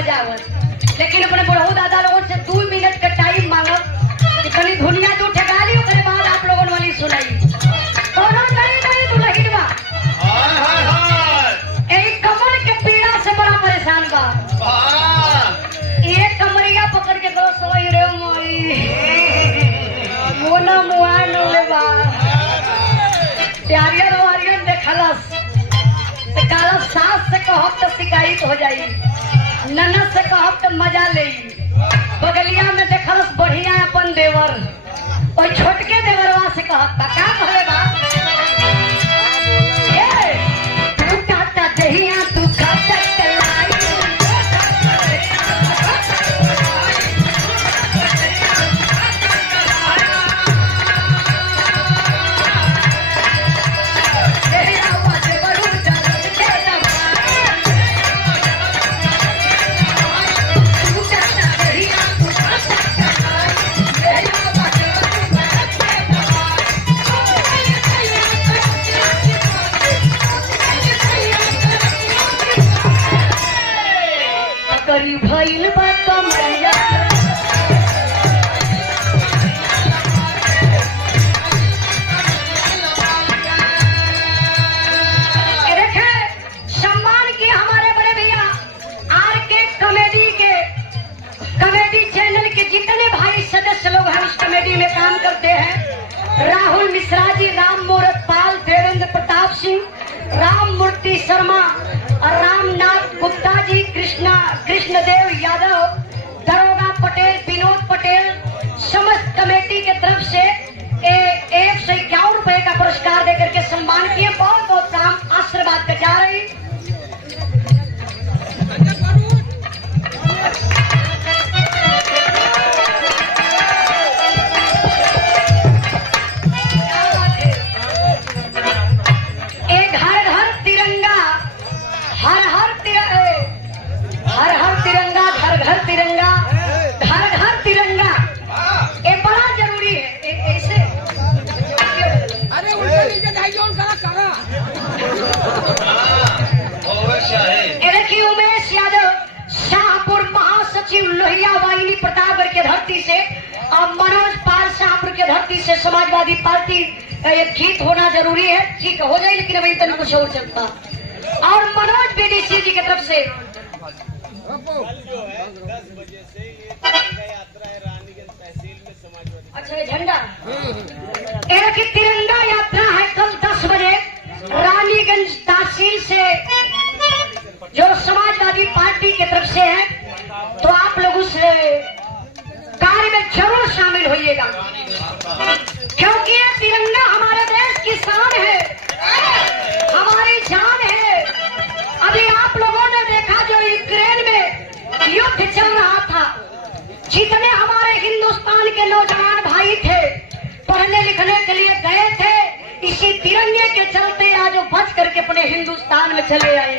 मजा आवत। लेकिन अपने बुढ़ऊ दादा लोगों से 2 मिनट का टाइम मांगब कि कनी दुनिया तू ठगा ली, उसके बाद आप लोगों वाली सुनाई कोनो नहीं दुल्हन बा एक कमर के पीड़ा से बड़ा परेशान बा। एक कमरिया पकड़ के दो सोई रे मोई मोना मुआ नो बा प्यारिया रोवारियन देखलस से काला सास से कहब तो शिकायत हो जाई, ननद से कहब तो मजा ले। बगलिया में देखलस बढ़िया अपन देवर और छोटके देवरवा से कहब का कहले बा ए तू काटा दहिया तू काटा कलाई करी भइल बा कमरिया देखे सम्मान किए हमारे बड़े भैया आरके कॉमेडी चैनल के जितने भाई सदस्य लोग हैं उस कॉमेडी में काम करते हैं। राहुल मिश्रा जी, राम मूरत पाल, देवेंद्र प्रताप सिंह, राम मूर्ति शर्मा और रामनाथ गुप्ता जी, कृष्णदेव यादव, दरोगा पटेल, विनोद पटेल, समस्त कमेटी के तरफ से 151 रुपए का पुरस्कार देकर के सम्मान किए। बहुत बहुत काम आशीर्वाद का जा रही। प्रतापगढ़ के धरती से और मनोज पाल शाहपुर के धरती से समाजवादी पार्टी एक गीत होना जरूरी है। ठीक हो जाए लेकिन अभी तक कुछ और चलता। और मनोज बीडीसी जी की तरफ से अच्छा ये झंडा एक तिरंगा यात्रा है कल 10 बजे रानीगंज तहसील से जो समाजवादी पार्टी की तरफ से है, तो आप लोग उस कार्य में जरूर शामिल होइएगा क्योंकि ये तिरंगा हमारे देश की शान है, हमारी जान है। अभी आप लोगों ने देखा जो यूक्रेन में युद्ध चल रहा था, जितने हमारे हिंदुस्तान के नौजवान भाई थे पढ़ने लिखने के लिए गए थे, इसी तिरंगे के चलते आज वो बच करके अपने हिंदुस्तान में चले आए।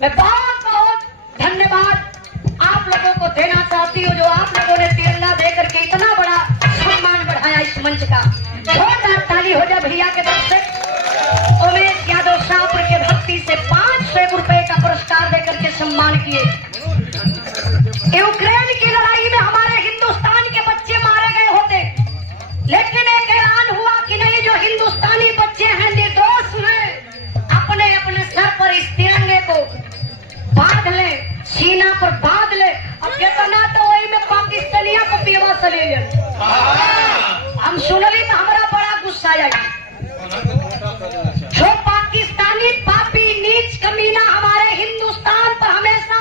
मैं बहुत बहुत धन्यवाद आप लोगों को देना चाहती हूँ जो आप लोगों ने तिरंगा देकर के इतना बड़ा सम्मान बढ़ाया इस मंच का। जोरदार ताली हो जाए भैया के तरफ से। उमेश यादव शाहपुर के धरती से 500 रुपए का पुरस्कार देकर के सम्मान किए। यूक्रेन की लड़ाई में हमारे हिंदुस्तान के बच्चे मारे गए होते, लेकिन एक ऐलान हुआ कि नहीं, जो हिंदुस्तानी बच्चे हैं निर्दोष हैं, अपने अपने सर पर इस तिरंगे को बांध ले, सीना पर बांध ले। अब कितना तो वही में पाकिस्तानिया को पीवा से ले ले। हम सुनली तो हमारा बड़ा गुस्सा आई। जो पाकिस्तानी पापी नीच कमीना हमारे हिंदुस्तान पर हमेशा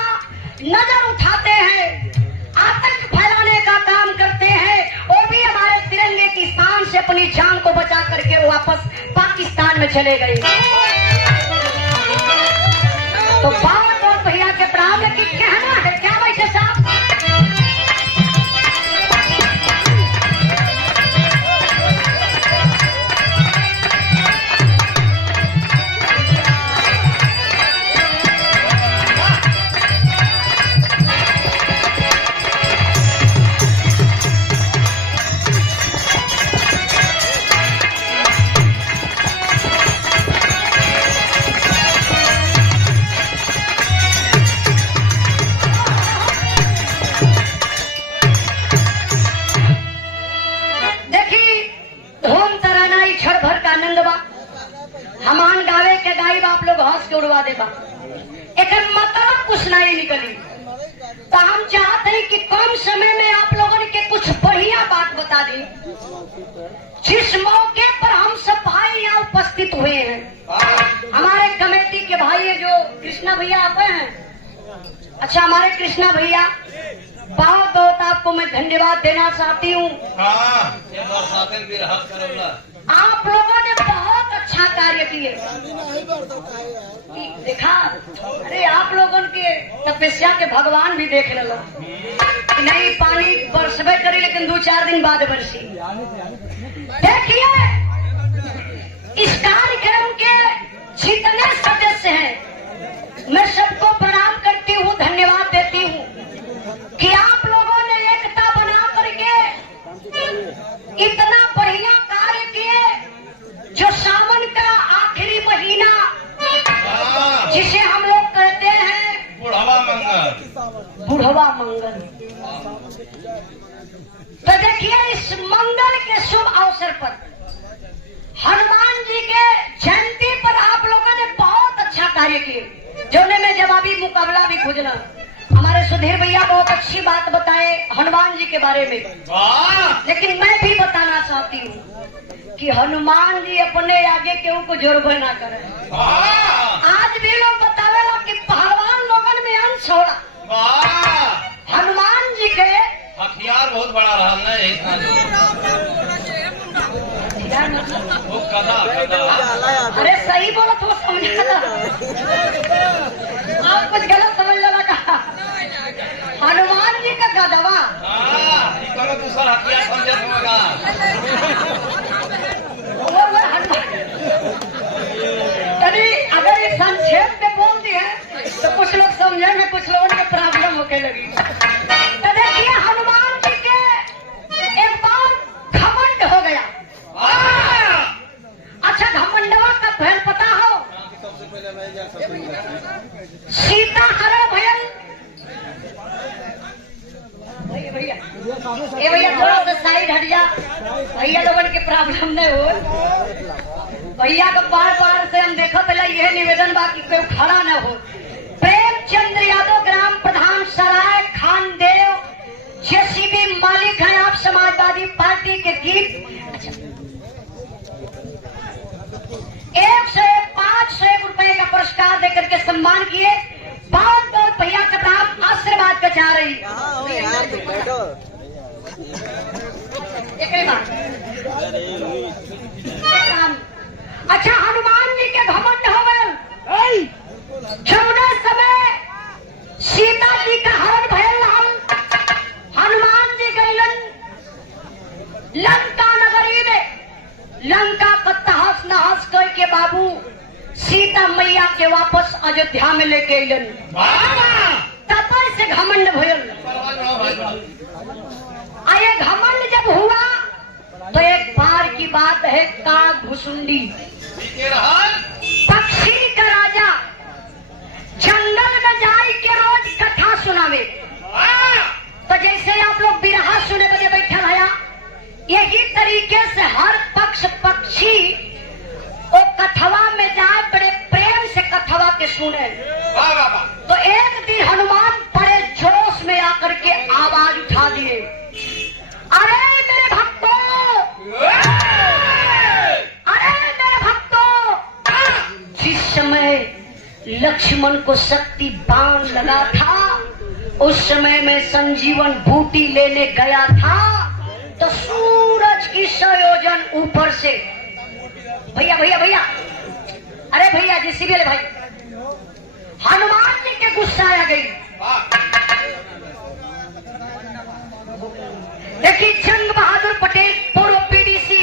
नजर उठाते हैं, आतंक फैलाने का काम करते हैं, वो भी हमारे तिरंगे की शान से अपनी जान को बचा करके वापस पाकिस्तान में चले गए। तो बहुत बहुत भैया के प्रणाम। लेकिन कहना है क्या वैसे साहब, बा, एक मतलब कुछ नहीं निकली। तो हम चाहते हैं कि कम समय में आप लोगों के कुछ बढ़िया बात बता दें। जिस मौके पर हम सब भाई यहाँ उपस्थित हुए हैं, हमारे कमेटी के भाई जो कृष्णा भैया आते हैं। अच्छा, हमारे कृष्णा भैया बहुत बहुत आपको मैं धन्यवाद देना चाहती हूँ। आप लोगों ने बहुत अच्छा कार्य किए। देखा, अरे आप लोगों के तपस्या के भगवान भी देख लो। नहीं पानी बरसबे करी, लेकिन 2-4 दिन बाद बरसी। देखिए, इस कार्यक्रम के जितने सदस्य हैं, मैं सबको प्रणाम करती हूँ, धन्यवाद देती हूँ कि आप लोगों ने एकता बना करके इतना बढ़िया कार्य किए। जो सावन का आखिरी महीना, जिसे हम लोग कहते हैं बुढ़वा मंगल। तो देखिए, इस मंगल के शुभ अवसर पर हनुमान जी के जयंती पर आप लोगों ने बहुत अच्छा कार्य किए, जोने में जवाबी मुकाबला भी गुजरा। हमारे सुधीर भैया बहुत अच्छी बात बताए हनुमान जी के बारे में, लेकिन मैं भी बताना चाहती हूँ कि हनुमान जी अपने आगे केहू को जोरबे ना करे। आज भी लोग बतावेला कि पहलवान लोगन में अंश होला। हनुमान जी के हथियार बहुत बड़ा रहा अरे सही बोला तो समझा, आप कुछ गलत समझ लेना। कहा हनुमान जी का गदवा दूसरा हथियार समझे होगा। अगर ये संक्षेप में बोल दिए तो कुछ लोग समझे में, कुछ लोगों के प्रॉब्लम होके लगी। तो देखिए, हनुमान जी के एक बार घमंड हो गया। अच्छा, घमंडवा का फैल पता हो? सीता हरे भयल। भैया थोड़ा सा साइड हट जा, भैया लोगों के प्रॉब्लम नहीं हो। भैया को बार बार से हम देखो, पहले यह निवेदन बाकी कोई खड़ा न हो। प्रेमचंद्र यादव, ग्राम प्रधान सराय खानदेव, जेसीबी मालिक हैं आप समाजवादी पार्टी के गीत। 101 रुपए का पुरस्कार देकर के सम्मान किए। बहुत बहुत भैया का नाम आशीर्वाद का चाह रही। अच्छा, हनुमान जी के घमंड हो गए। जमुना समय सीता जी का हरण भयल, हनुमान जी गईलन लंका नगरी में। लंका का तहस नहस करके बाबू सीता मैया के वापस अयोध्या में लेके अलन। तब से घमंड भयल। ये घमंड जब हुआ तो एक बार की बात है, काग भुसुंडी पक्षी का राजा जंगल में जाए के रोज कथा सुनावे। तो जैसे आप लोग बिरहा सुने बजे बैठल है, यही तरीके से हर पक्ष पक्षी वो कथवा में जाए, बड़े प्रेम से कथवा के सुने। तो एक दिन हनुमान बड़े जोश में आकर के आवाज उठा दिए, अरे मेरे भक्तों, अरे मेरे भक्तों। जिस समय लक्ष्मण को शक्ति बाण लगा था, उस समय में संजीवन बूटी लेने गया था, तो सूरज की संयोजन ऊपर से। भैया भैया भैया, अरे भैया जेसीबी वाले भाई, हनुमान जी के गुस्सा आ गई। देखिए, जंग बहादुर पटेल पूर्व पीडीसी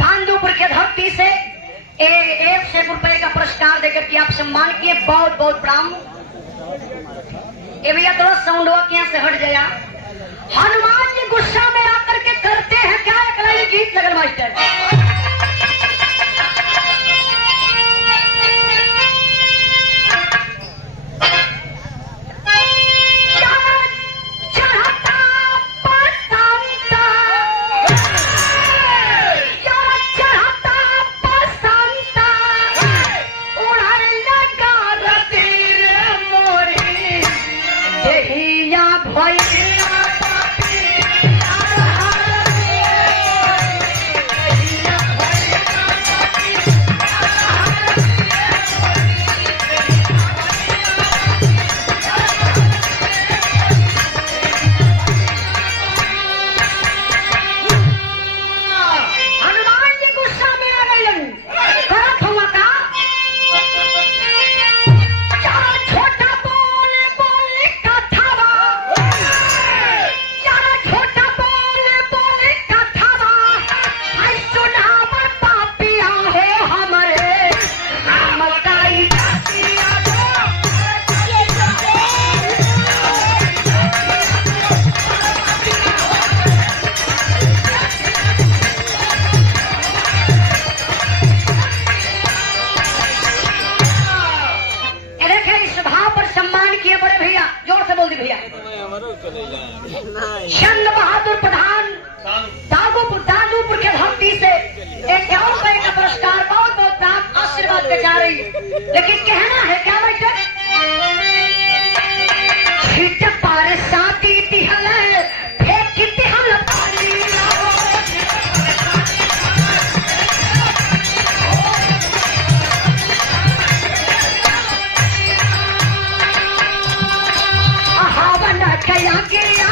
धानदूपुर के धरती से 100 रुपए का पुरस्कार देकर के आप सम्मान किए। बहुत बहुत प्रणाम। ये भैया थोड़ा साउंड यहाँ से हट जाया। हनुमान जी गुस्सा में आकर के करते हैं क्या? एक लाइन गीत लगल मास्टर। भैया चंद बहादुर प्रधान दादूपुर के धरती से एक रुपए का पुरस्कार बहुत बहुत नाम आशीर्वाद के जा रही है। लेकिन कहना है क्या बेटे छिट पार साथी तिहल फेंक तिहल पारी हवन कया गिरिया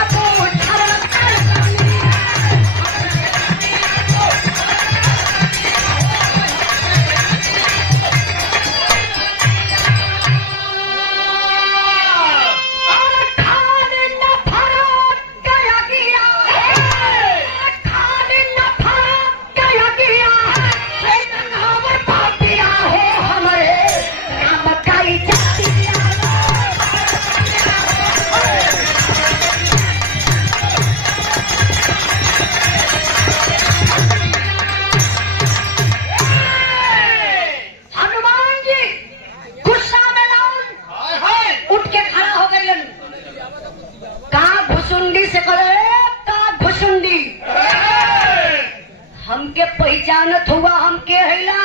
हमके पहचानत हुआ हमके हैला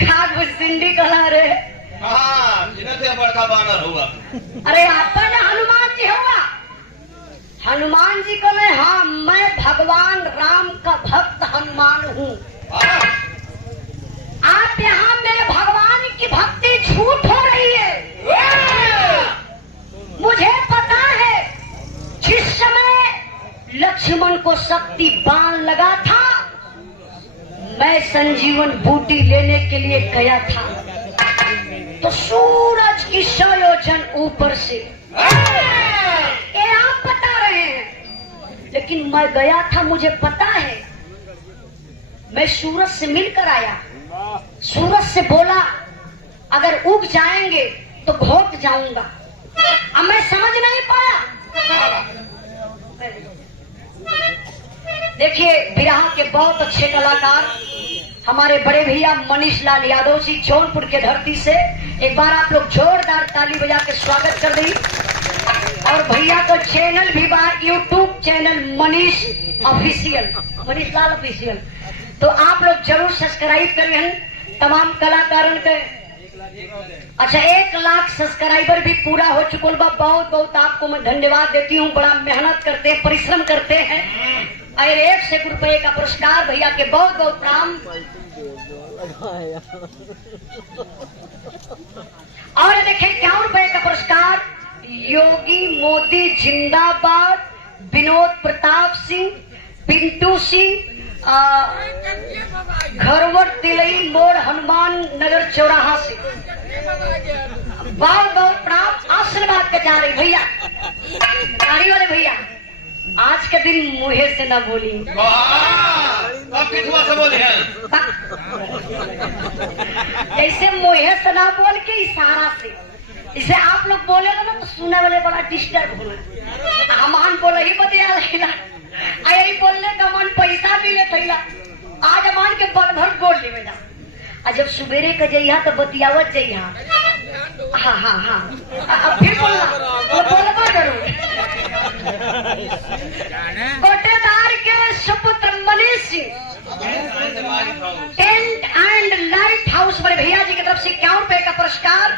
खाद सिंडी कला रे बड़का बानर हुआ। अरे अपन हनुमान जी हुआ हनुमान जी को हाँ मैं भगवान राम का भक्त हनुमान हूँ। आप यहाँ मेरे भगवान की भक्ति झूठ हो रही है। मुझे पता है जिस समय लक्ष्मण को शक्ति बाण लगा था मैं संजीवन बूटी लेने के लिए गया था तो सूरज की 100 योजन ऊपर से ये आप बता रहे हैं लेकिन मैं गया था मुझे पता है। मैं सूरज से मिलकर आया सूरज से बोला अगर उग जाएंगे तो घोट जाऊंगा। अब मैं समझ नहीं पाया। देखिए बिरहा के बहुत अच्छे कलाकार हमारे बड़े भैया मनीष लाल यादव जी जौनपुर के धरती से एक बार आप लोग जोरदार ताली बजा के स्वागत कर दी। और भैया का चैनल भी बार यूट्यूब चैनल मनीष लाल ऑफिशियल तो आप लोग जरूर सब्सक्राइब करें तमाम कलाकारों के। अच्छा 1 लाख सब्सक्राइबर भी पूरा हो चुका बा। बहुत बहुत आपको मैं धन्यवाद देती हूँ। बड़ा मेहनत करते हैं परिश्रम करते हैं और 1 रुपए का पुरस्कार भैया के बहुत बहुत प्रणाम। और देखिए 51 रुपए का पुरस्कार योगी मोदी जिंदाबाद विनोद प्रताप सिंह पिंटू सिंह घरवर तिलई मोड़ हनुमान नगर चौराहा से बहुत बहुत प्रणाम आशीर्वाद के जा रही भैया गाड़ी वाले भैया। आज के दिन मुँहे से न बोली से बोले हैं जैसे मुँहे से न बोल के इशारा से इसे आप लोग बोले ना तो सुने वाले बड़ा डिस्टर्ब होना। हमान बोले ही बतिया यही बोलने का मन पैसा भी ले थैला आज हमान के बल भर बोल ले बेटा। और जब सुबेरे का जइहा तो बतियावत जइहा। हाँ हाँ हाँ अब फिर बोलना तो बोलबा जरूर। कोटेदार के सुपुत्र मनीष Singh tent and light house बड़े भैया जी की तरफ से 51 रुपए का पुरस्कार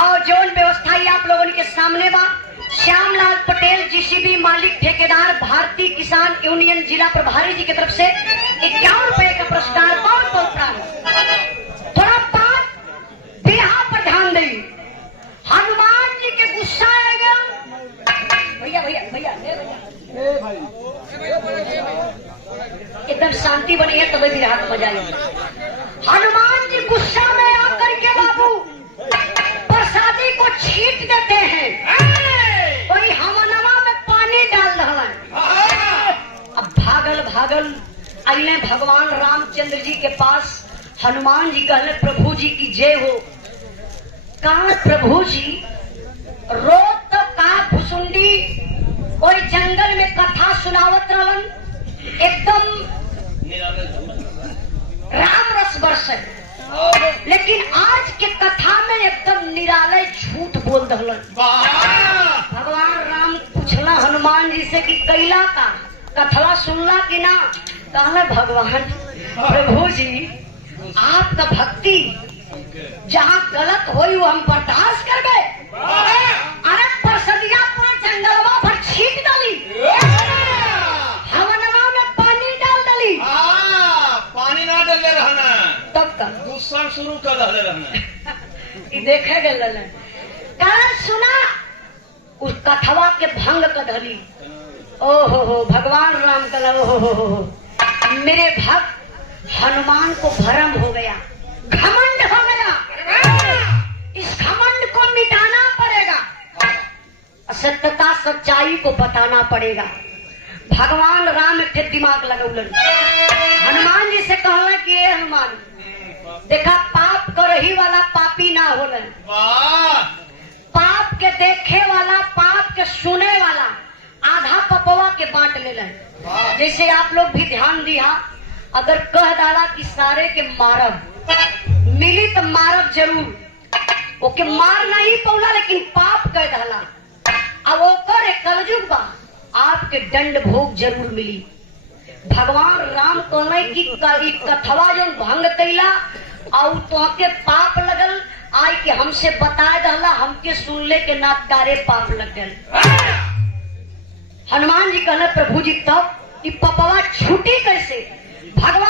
और जो व्यवस्था ही आप लोगों के सामने बा श्यामलाल पटेल जीसीबी मालिक ठेकेदार भारतीय किसान यूनियन जिला प्रभारी जी की तरफ से 51 रुपए का पुरस्कार। बहुत बहुत प्राप्त। थोड़ा बात बिरहा पर ध्यान दें। हनुमान जी के गुस्सा आएगा। भैया भैया भैया एकदम शांति बनी है तभी बिरहा का मजा आएगा। हनुमान जी गुस्सा में आकर के बाबू प्रसादी को छींट देते हैं। कोई हमनवा में पानी डाल रहा है। अब भागल भागल अगले भगवान रामचंद्र जी के पास। हनुमान जी कहले प्रभु जी की जय हो। कहा प्रभु जी रोज तो का भुसुंडी कोई जंगल में कथा सुनावत रहलन, एकदम राम रस बरसे, लेकिन आज के कथा में एकदम निरालय झूठ बोल दहलन। भगवान राम पूछला हनुमान जी से कि कैला का कथला सुनला कि ना। कहला भगवान प्रभु जी आपका भक्ति जहाँ गलत होई वो हम बर्दाश्त करबे। अरे परसदिया पूरा जंगलवा भर छीट डाली, हवनवा में पानी डाल डाली। पानी ना डाले रहना तब का गुस्सा शुरू कर रहना। देखे गल कारण सुना उस कथवा के भंग कर धली। ओहो हो भगवान राम का ओहो मेरे भक्त हनुमान को भ्रम हो गया, घमंड हो गया। इस घमंड को मिटाना पड़ेगा, सत्यता सच्चाई को बताना पड़ेगा। भगवान राम के दिमाग लगौलन। हनुमान जी से कहला कि ये हनुमान देखा पाप करही वाला पापी ना होलन, पाप के देखे वाला पाप के सुने वाला आधा पपवा के बांट लेलन। जैसे आप लोग भी ध्यान दिया, अगर कह डाला कि सारे के मारब मिली तो मारब जरूर, ओके मार नहीं पौला लेकिन पाप कह डाला अब ओकर एक कलयुग बा आपके दंड भोग जरूर मिली। भगवान राम कहले कि कथवा जो भंग कैला और तोहके पाप लगल आय के हमसे बताए दहला, हमके सुनले के नातारे पाप लग गल। हनुमान जी कहले प्रभु जी तब पपवा छूटी कैसे। भगवान